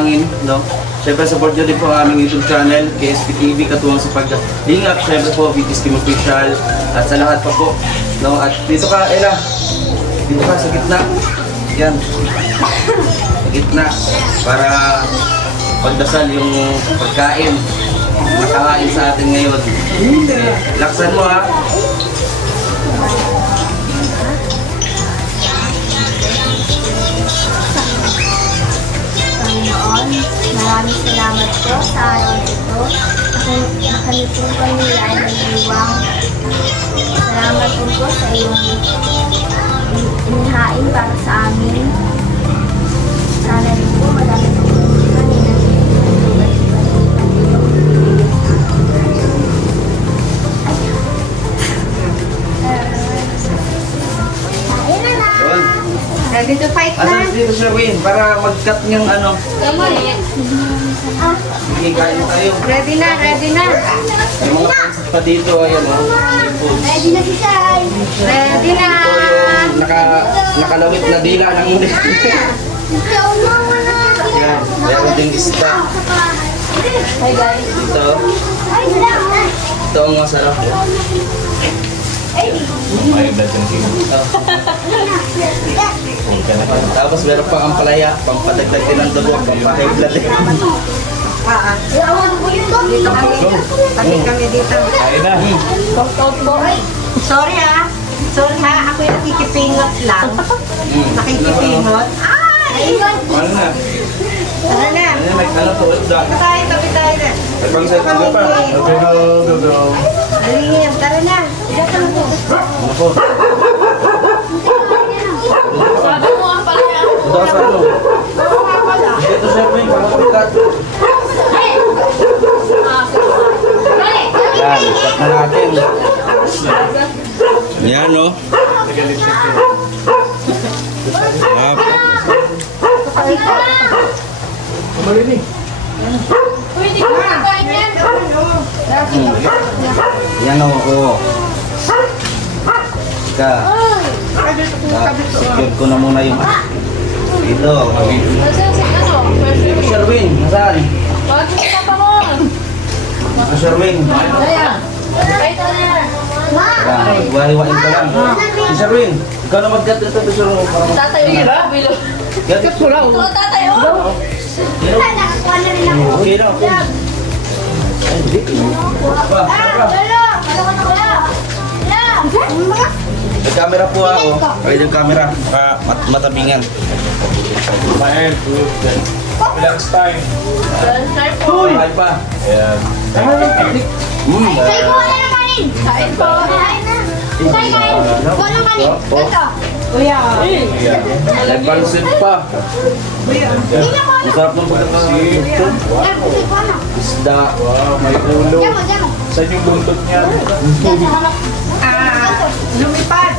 panalangin, no? Siyempre, support nyo din po ang aming YouTube channel, KSP TV, katuwang sa pag-lingap. Siyempre po, BTS Team Official, at sa lahat pa po, no? At dito ka, Ella. Dito ka, sa gitna. Yan. Sa gitna. Para pagdasal yung pagkain. Makakain sa atin ngayon. Okay. Laksan mo, ha? Panginoon, maraming salamat po sa araw na ito. Kami po kami ay nagdiwang. Salamat po sa iyong inihain para sa amin. Sana rin po marami po kami na Yun. Ready to fight na? Asan dito, Sir Win? Para mag-cut niyang ano. Sige, kain tayo. Ready na, ready na. May mga pansat pa dito, ayan o. Seafood. Ready na si Sai. Ready na. Ito yung nakalawit na dila ng ulit. Yan, meron ding isda. Hi guys. Ito, ito ang masarap. Tapos meron pang ampalaya, pampadagdag din ng dugo, pampahig blood din. Dito kami dito. Sorry ha. Sorry ha. Ako yung nakikipingot lang. Nakikipingot. Ay! Ano na? Tara na. Ano na, may ano po, isda. Tabi tayo na. May pangsat ka pa. Okay, go. Alingin. Tara na. Ano po? Ito sa ano? Ito Sir Win, para mag-cut. Yan, cut na natin. Yan, no? Yap. Yan, o. Ika. Secure ko na muna yung... Dito. Dito, Sir Win. Nasaan? Sir Win. Yan, hiwa-hiwain ka lang. Si Sir Win, ikaw na mag-cut dito. Sir Win. Cut ko lang. Okay na, okay. Ay, hindi. Pa. May camera po ako. Ay, yung camera. Matabingan. Mael, relax time. Ay pa. Ayan. Sai ko na ng kanin. Kain po. Kain na. Sai kain. Ko ng kanin. Ganto. May pansit pa. Masarap ng pagkakasin. Isda. Wow, may ulo. Jamo, jamo. Saan yung buntot niya? Lumipad.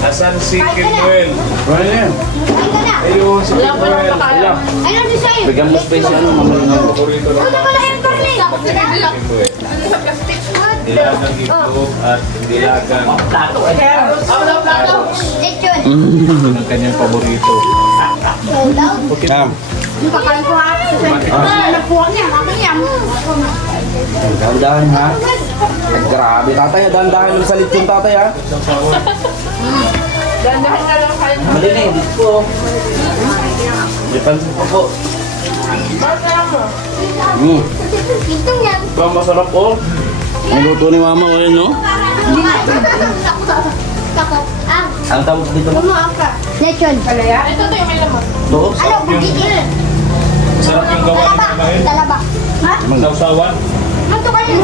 Asan si Kinuel? Ano yan? Kain ka na. Ayun, si Kinuel. Wala. Ayun si Sai. Bigyan mo space ano, mamalinan. Paborito lang Ano pala yung karne? Kinuel. Dilagang itlog at dilagang Lechon. ang kanyang paborito. Daw. Yan. Yung kakain ko ha. Nagpuan niya. Ako niya. Dahan-dahan ha. Ay, grabe tatay, dahan-dahan yung salit yung tatay ha. Dandahan na lang kayo. Malinig, dito po. May pansit pa po. Ito yan. Ito ang masarap po. Niluto ni mama o yun, no? Kako. Ah. Ang tawag dito mo? Lechon. Kalaya? Ito tayo may laman. Oo. Ano? Bugigil. Sarap yung gawa ni Talaba. Mael. Talaba. Ha? Sausawan. Ano ka yun?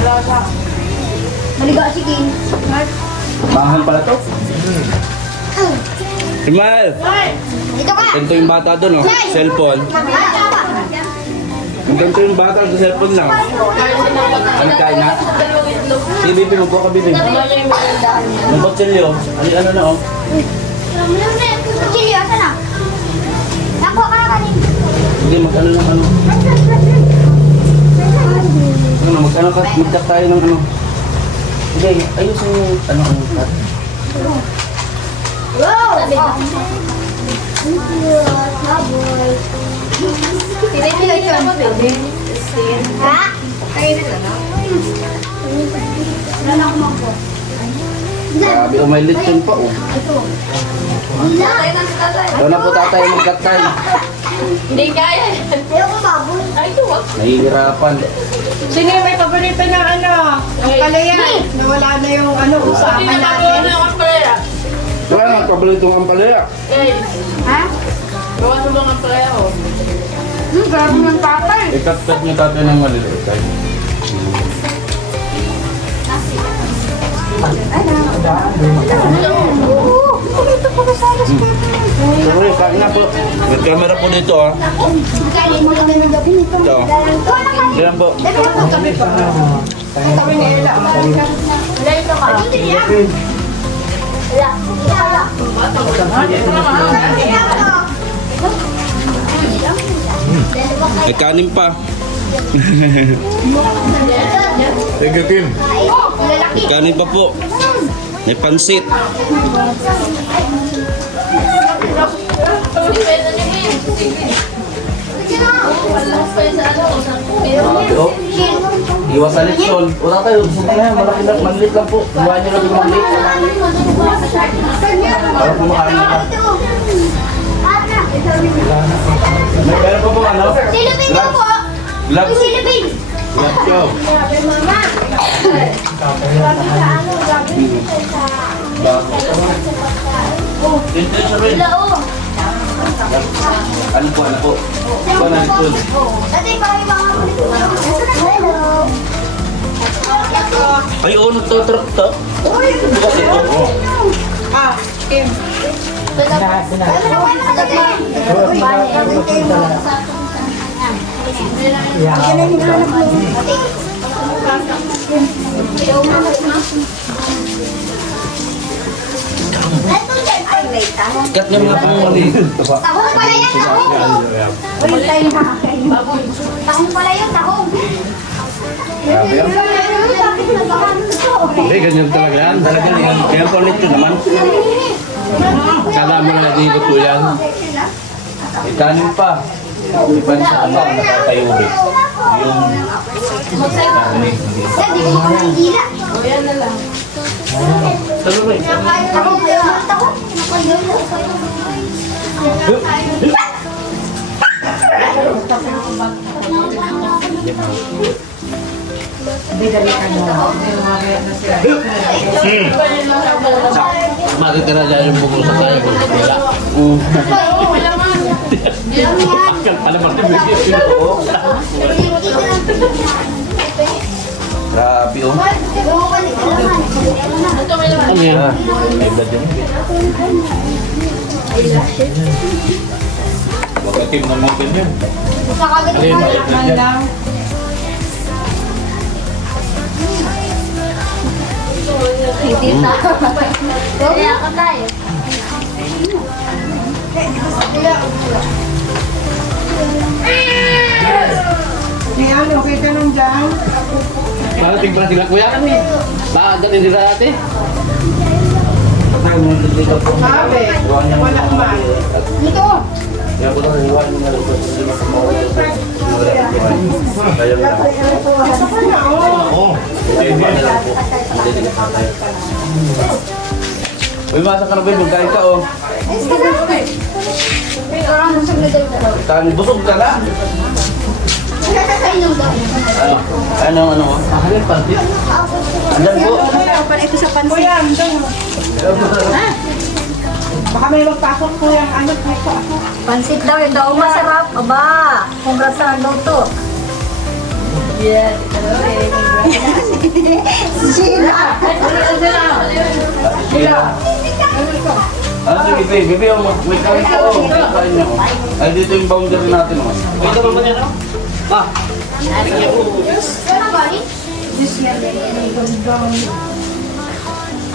Malasa. Maliga si King. Mahal pala to. Imal! Ito ka. Ganito yung bata doon, oh. Cellphone. Ganito yung bata sa cellphone lang. Ano kain na? Ibibig mo po kabibig. Ang kutsilyo. Ano na, oh. Chili, asa na? Nakuha ka na kanin. Hindi, mag-ano lang, ano. Ano, mag-cut tayo ng ano. Hindi, ayusin yung, ano. Wow! Baboy. Tinay ka mo, baby. Ha? Kainin na, no? Wala na akong po. Grabe, oh, may lechon pa oh. Ito. Wala. Ikaw na po tatay magkatay. Hindi kaya. Ayoko baboy. Ay, ito, wag. Nahihirapan. Sino yung may paborito ng ano? Ang palayan. Nawala na yung ano, usapan natin. Wala nang paboritong ang palaya. Ha? Gawa sa mga palaya, oh. Grabe ng tatay. Ikat-kat niyo tatay ng maliliit. Tay. Sorry, kain na po. May camera po dito ah. Kainin mo lang ng gabi nito. Ito. Diyan po. Kami ni Ella. Wala ito ka. Wala. May kanin pa. Thank you, Kim. May kanin pa po. May pansit. Grabe oh. Iwas sa lechon. Wala tayo. Gusto na yan. Malaki lang. Manlit lang po. Iwan nyo lang yung manlit. Para kumakain na. May pera pa po ano? Silipin ko po. Gloves. Silipin. Gloves ko. Mama. Ito siya rin. Lao. Ano po? Ano po? Ito na lechon. Dati parang yung mga hello. Ay, oo. Nagtatrap to. Bukas ito. Oh. Ah, Kim. Kat niya mga pangmali. Tahong pala yan, tahong. Tahong pala yun, tahong. Grabe yan. Hindi, ganyan talaga yan. Talaga yan. Kaya po lechon naman. Kala mo na dito po yan. May kanin pa. Iba sa ano, nakatayo ulit. Yung Yan, di ko makakagila. Talo ba? Tahong pala yun, tahong. Makikira dyan yung bukol sa tayo. Wala. alam mo rin. Grabe oh. Ano yan? May blood yan. Huwag ka Kim ng mountain yun. Alin, may blood yan. Kaya ka tayo. Ayan, okay ka nung dyan. Malating pala sila kuya kan eh. Nakadating sila ate. Sabi, wala man. Dito. Kaya po lang iwan nyo na lang. Kaya lang. Ito pa na, oh. Uy, masa ka na ba? Magkain ka oh. Parang busog na daw. Kani, busog ka na. Kainom daw. Ano mo? Ahalin pansit. Andan po. Para ito sa pansin. Kuya, andun. Baka may magpasok po yung ano, may pasok. Pansit daw, yung daw masarap. Aba, congrats sa luto. Sila. Ah, sige, baby, may kain ka oh. May kain niyo. Ay, dito yung boundary natin oh. Pwede ba yan oh? Ah. Ano ba ni?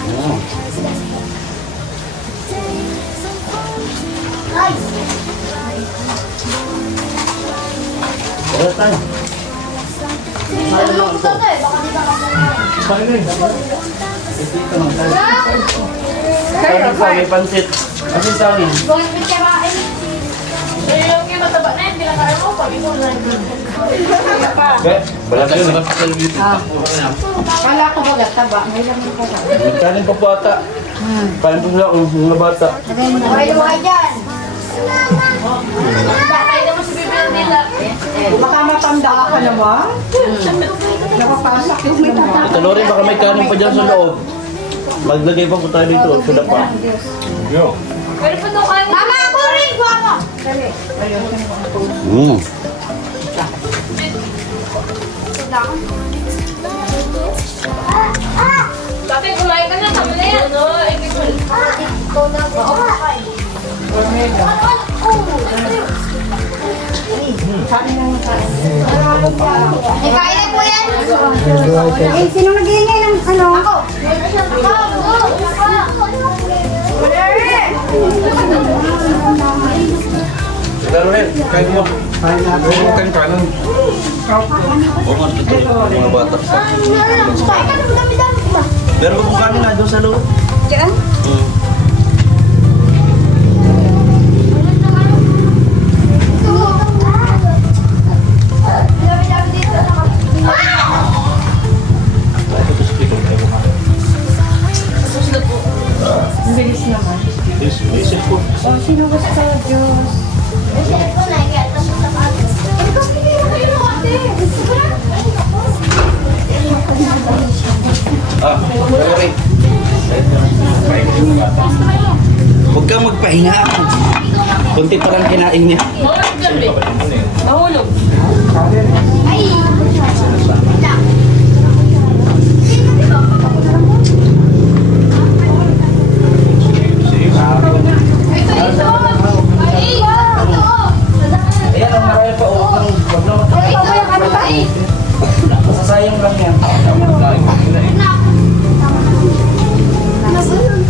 Oh. Ay. Wala tayo. Ano gusto to eh? Baka di ba Kain pa, may pansit. Kasi sa akin. Bakit may kirain? Balat yun. Kala ko ba taba? May laman pa ba? Kanin pa po ata. Kanin po sila mga bata. Okay, lumaki dyan. Baka matanda ka naman. Napapasok yung may tata. Ito Lori, baka may kanin pa dyan sa loob. Maglagay pa po tayo dito. Suda pa. Yo. Mama, ako rin! Kuha mo! Bakit kumain ka na? Tama na yan. No, Ikaw na po. Kain na po yan! Eh, sino nag-iingay ng ano? Ako! Lori, kain mo. Kain kanin. Oo nga, ito yung mga bata. Kain ka na, dami-dami ba? Pero kung kanin na doon sa loob. Diyan? Dami-dami dito. Ang bilis naman. Isip ko. Oh, sino ba sa Diyos? Lori. Huwag kang magpahinga. Kunti pa lang kinain niya. Mahulog. Ayan, ang marami pa. Huwag lang magpahinga. Masasayang lang yan.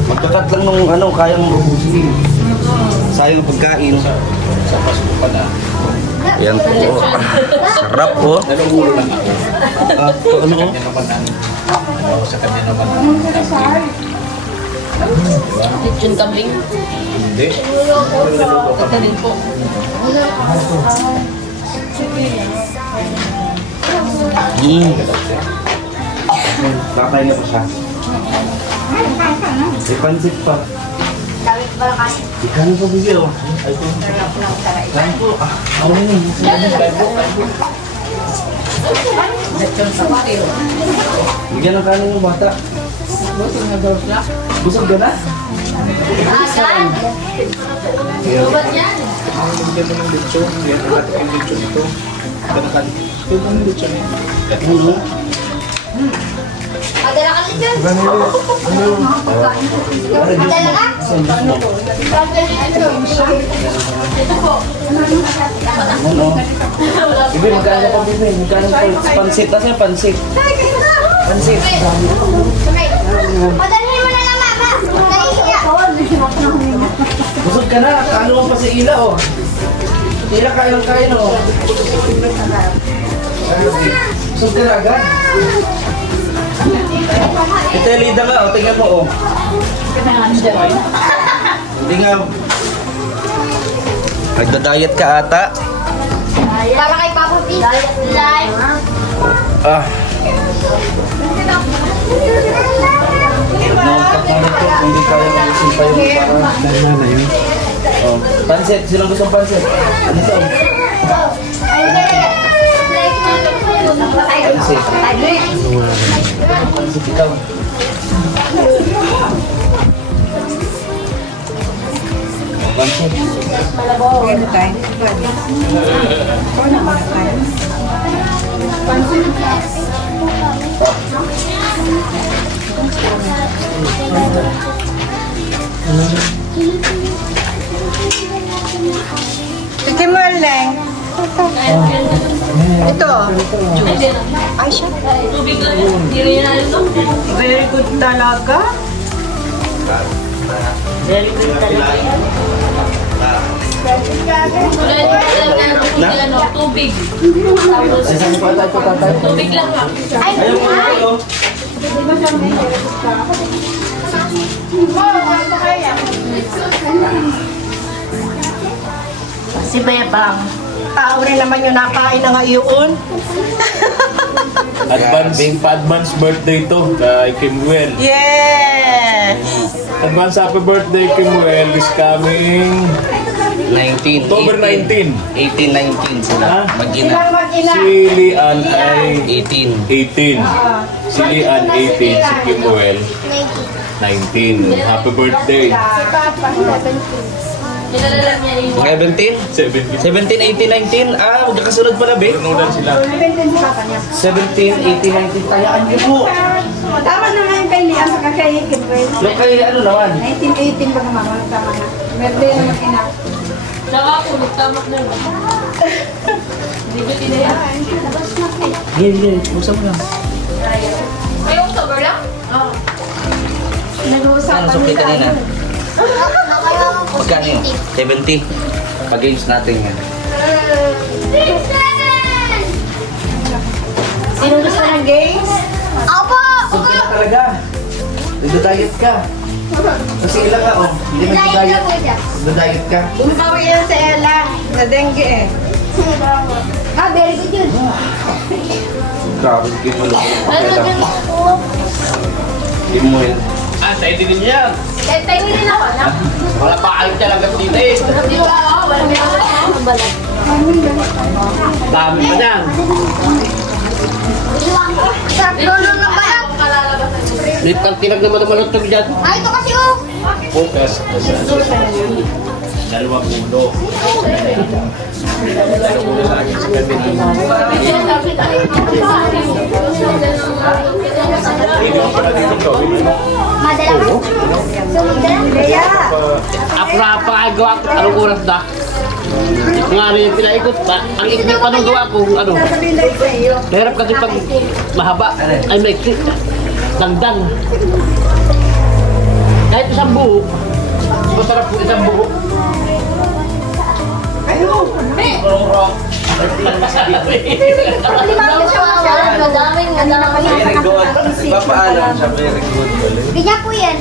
Magkakat lang nung ano, kayang ubusin. Sayang pagkain. Sa Pasko pa na. Ayan po. Sarap po. Naluhulo lang ako. Ano ko? Kanya naman ang... Ano, sa kanya naman ang... Lechon kambing. Hindi. Ito din po. Kakain na pa siya. May pansit pa. Dami pa lang kasi. Ikan po bigyan. Ay po. Kain po. Ano yun? Bigyan ng kanin yung bata. Busog ka na? Bigyan mo ng lechon. Bigyan mo natin yung lechon ito. Bigyan mo ng lechon ito. Ano? Padala ka dito. Padala ka? Ano? Bibi, magkano pa bibi? Magkano pa? Pansit. Kasi pansit. Pansit. Padalhin mo na lang, mama. Nahihiya. Busog ka na. Kano mo pa sa ila, oh. Tila kayang-kain, oh. Busog ka na agad. Ito yung lida nga, oh. Tingnan mo, oh. Hindi nga. Nagda-diet ka ata. Para kay Papa P. Live. Ah. Nagkakalit ko kung di kaya mag-isin pa yung para. Oh. Pansit. Sino gusto ng pansit? Ano to? Pansit. Pansit ikaw. Pansit. Ano tayo? Sige mo, Leng. Ito. Ay, siya. Tubig lang yun. Hindi rin yan ito. Very good talaga. Very good talaga yan. Wala yung talaga ng tubig. Tapos, Saan pa tayo pa tayo? tubig lang ha. Ayaw mo na ito. Si Bebang. Tao rin naman yung nakain na ngayon. Pa-advance birthday to kay Kimwell. Yes! Advance happy birthday, Kimwell. This coming 19. October 19. 18, 19 sila. Ha? Mag-ina. Silang mag-ina. Si Lian ay 18. 18. Si Lian 18. Si Kimwell 19. Happy birthday. Si Papa, 17. Nilalala niya yung 17? 17. 17, 18, 19. Ah, magkakasunod pala, be. Tununan sila. 17 si Papa niya. 17, 18, 19. Tayaan niyo po. Tama na nga yung kay Liam sa kakay Kimwell. Yung kay ano naman? 1918 ba naman? Walang tama na. Birthday na mag-ina. nakakulog, tamak na yun. Hindi ko tinayaan. Hindi. Pusa mo lang. May October lang? Oo. Ano Nag-uusapan sukli nila. kanina? Magkano yun? 70. Pag-games natin yan. Sino gusto ng games? Sukli na talaga. Nagda-diet ka. Kasi ilang ka, oh. Hindi mag-diet. Nagda-diet ka. Bumawi yan sa Ella. Sa dengue eh. Very good yun. Grabe, hindi mo lang. Ano dyan? Hindi mo yun. Ah, sa din yan. Tayo nila ako, na? Wala pa kayo talaga dito eh. Di ba ako? Wala may ako. Balat. Dami pa yan. Lolo na ba? Ako kalalabasan ko. Dito ang tinag naman naman ito dyan. Ay, ito kasi oh. Focus. Dalawang ulo. Dalawang ulo lagi sa gabi. Hindi mo pala dito to. Madala ka? Sumigda? Kaya, Ako na pa ay gawa ko. Anong oras na? Kung ano yung pinaikot pa. Ang ikot pa nung gawa ko. Ano? sasabihin lang sa iyo. Mahirap kasi pag mahaba. Ay may ikli. Dangdang. Kahit isang buo. Masarap po isang buo. Madaming. Very good. Papaalam siya. Very good. Bigyan ko yan.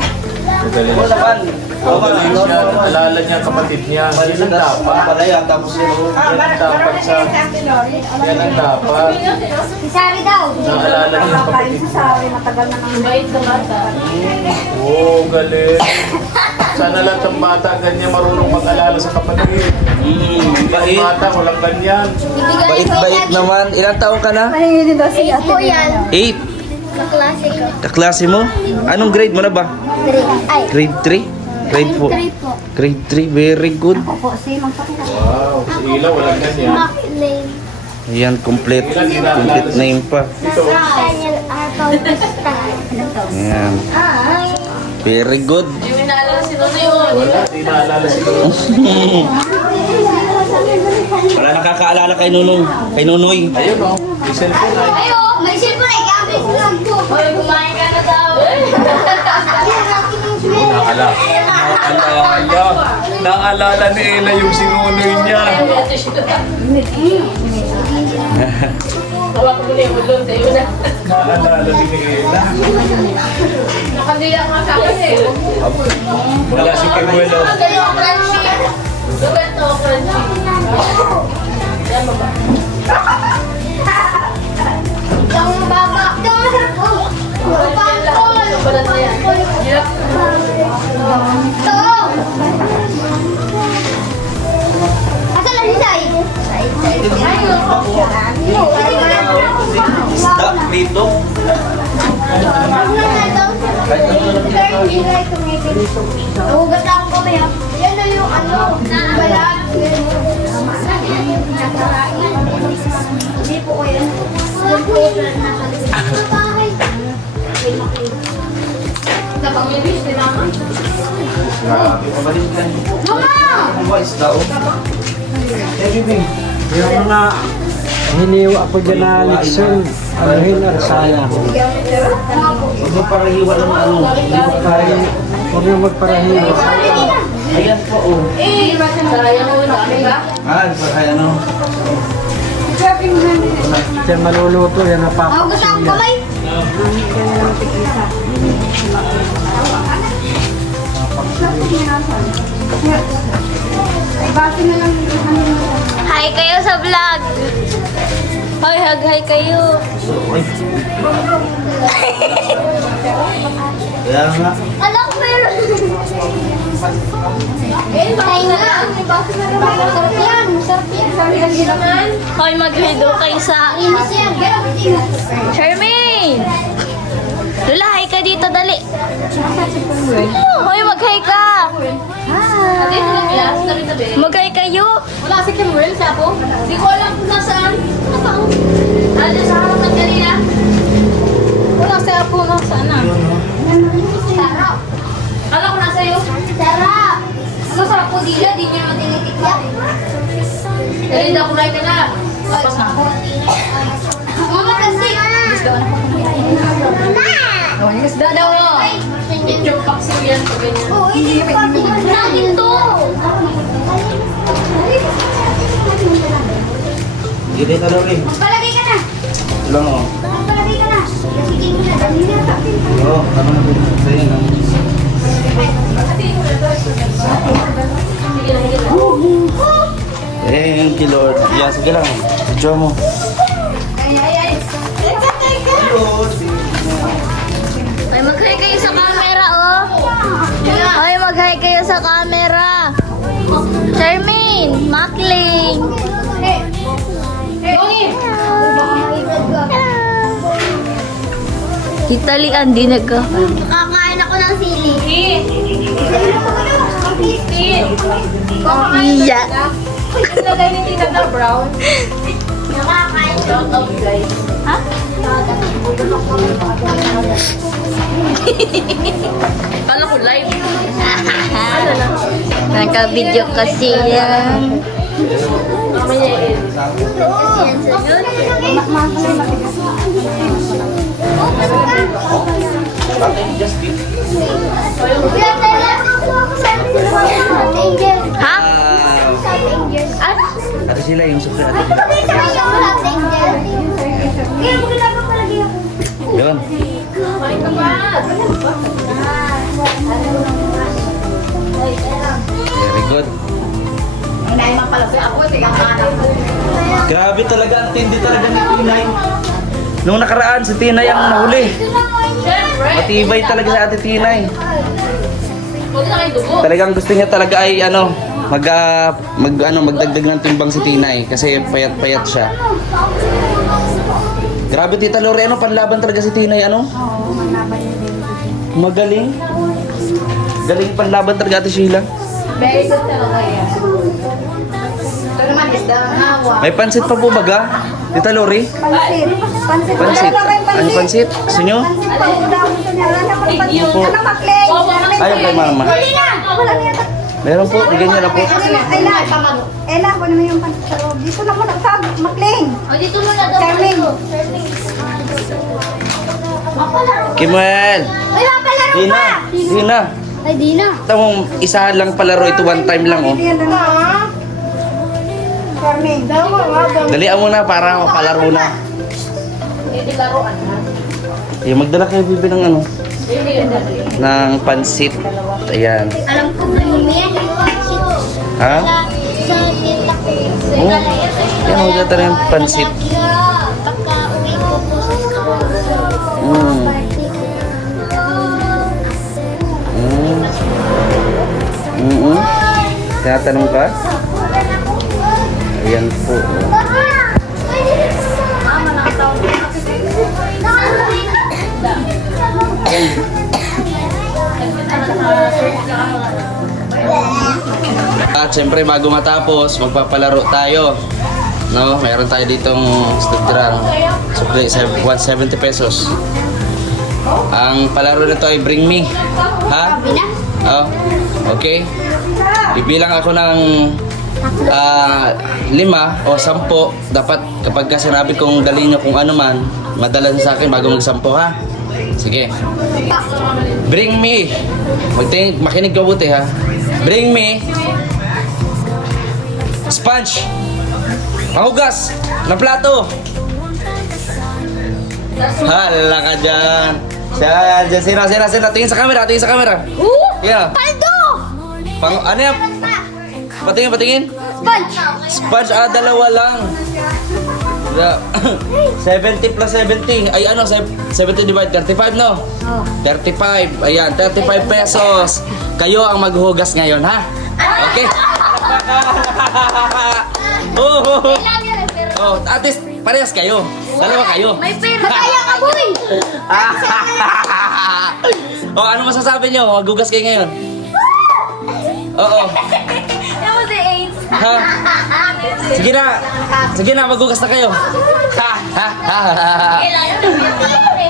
Magaling Oo naman. Magaling siya. Alala niya ang kapatid niya. Yan ang dapat. Palaya, tapos yun. Yan ang dapat sa... Yan ang dapat. Si Sari daw. Naalala niya ang kapatid. Sa sawi, matagal na nang Bait sa bata. Oo, galing. Sana lahat ng bata ganyan marunong mag-alala sa kapatid. Bait. Bata, walang ganyan. Bait naman. Ilang taon ka na? Pahingin daw si Ate po yan. 8. Kaklase ko. Kaklase mo? Anong grade mo na ba? Ay. Grade 3? Grade 4? Three po. Grade 3, very good. Opo, si Magpakita. Wow, si Ila walang ganyan. Maclean. Ayan, complete name pa. Ito, Daniel R. Bautista. Ayan, Ay. very good. Hindi mo inaalala si Nono yun. wala, di naalala si Lolo. Wala nakakaalala kay Nunong. Kay Nunoy. Ayun o, may cellphone ay. Ay, oh, may cellphone ay gamit ko lang po. Hoy, kumain ka na daw. Naalala ni Ella yung sinunoy niya. Hawak mo na yung ulong sa'yo na. Naalala ni Ella. Nakandila nga sa akin eh. Wala si Kimuelo. Magaling ang crunchy. Lugan to, crunchy. Yan mo ba? Ang baba. Ang masarap po. Ang pangkol. Ang balat na yan. Hirap. Ito. Asa lang si Sai? Isda, prito. Nahugas na ako kami. Yan na yung ano, balat. Hindi po ko yan. Napang-ibig, sinama. Grabe, pabalik ka. Mama! Ang ba isda, oh? Everything. Yung mga hiniwa ko dyan na Nixon, anuhin at sana. Huwag mo parang hiwa ng ano. Parang huwag yung magparahiwa. Ayan po, oh. Sayang mo, dami ba? Ay, ano? Diyan maluluto, yan Nahugas na ako napapakasiya. kamay. Ay, base na lang. Hi kayo sa vlog. Hoy, hi kayo. Kaya nga. Anak, meron. Tayo na. Sarap yan. Sarap yan. Hoy, mag-video kayo sa... Charmaine! Lula, hi ka dito, dali. Hoy, mag-hi ka. Mag-hi kayo. Wala si Kimrel sa po. Hindi ko alam kung nasaan. Ano sa harap ng kanila? Wala si Apo nasaan na. Sarap. Kala ko nasa iyo. Sarap. Ano sarap po dila? Di niya matinitikman. Dali na kulay ka na. Tapos na. Mama, kasi. Isda daw no. Yung paksiw yan. Ganyan. Oo, hindi pa. Natin to. Hindi ka daw rin. Palagay ka na. Ito lang oh. Palagay ka na. Sige mo na. Dali na. Oo, tama na po. Sa'yo na. Thank you, Lord. Yeah, sige lang. Video mo. Ay, mag-hi kayo sa camera, oh. Ay, mag-hi kayo sa camera. Charmaine, Makling. Kitalian, di nagka. Nakakain ako ng sili. Iya. Nalagay ni Tita na brown. Nakakain. Shout out guys. Ha? Kala ko live. Naka-video kasi yan. Mamaya yun. Kasi yan sa Ha? Ano? Ate sila yung sukli. Ate Yun. Very good. Grabe talaga, ang tindi talaga ni Tinay. Nung nakaraan, si Tinay ang nahuli. Matibay talaga sa Ate Tinay. Huwag na kayo dugo. Talagang gusto niya talaga ay magdagdag ng timbang si Tinay kasi payat-payat siya. Grabe Tita Lori, panlaban talaga si Tinay, Magaling. Galing panlaban talaga Ate Sheila. Very good talaga yan. Ito naman isda ng hawa. May pansit pa po baga? Tita Lori? Pansit. Ano pansit? Gusto nyo? Po. Ayaw kay mama. Meron po, bigyan niya na po. Ella, ako naman yung pansit sa loob. Dito na muna sa Makling. O, dito muna daw. Charmaine. Kimuel! Uy, mapalaro Di na. Di na. Ay, di na. Ito mong isa lang palaro ito, one time lang Yan na. Charmaine. Dalian mo na para palaro na. Hindi laruan na. Magdala kayo bibi ng ng pansit. Ayan. Alam ko ba yan? Ha? Sa tita ko. Oo. Yan, magdala ng pansit. Pagka-uwi ko po sa school. Mm. Tinatanong ka? Ayan po. At syempre bago matapos, magpapalaro tayo. No, mayroon tayo ditong stickran. Sukli, 170 pesos. Ang palaro nito ay Bring Me. Ha? Oh, okay. Bibilang ako ng 5 o 10. Dapat kapag ka sinabi kong dalhin nyo kung ano man, madala sa akin bago mag-10 ha. Sige. Bring me. Makinig ka buti ha. Bring me sponge. Mahugas na plato. Hala ka dyan. Sina. Tingin sa camera. Yeah. Paldo! Ano yan? Patingin. Sponge! Sponge, dalawa lang. 70 plus 70. Ay, ano, 70 divide 35, no? Oh. 35. Ayan, 35 pesos. Kayo ang maghugas ngayon, ha? Okay? Oh, at least, parehas kayo. Dalawa kayo. May pera kaya ka, boy! Oh, ano masasabi nyo? Maghugas kayo ngayon. Oo. Yan mo si Ace. Ha? Sige na. Sige na, maghugas na kayo.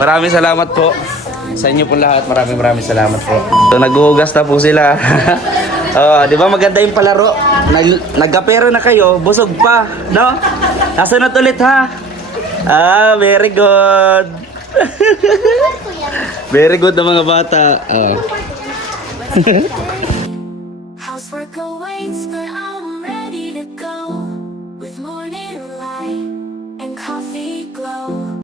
Maraming salamat po. Sa inyo po lahat, maraming salamat po. So, naghuhugas na po sila. Oh, di ba maganda yung palaro? Nagkapera na kayo, busog pa, no? Nasunod ulit, ha? Very good. Very good na mga bata. Housework awaits, but I'm ready to go.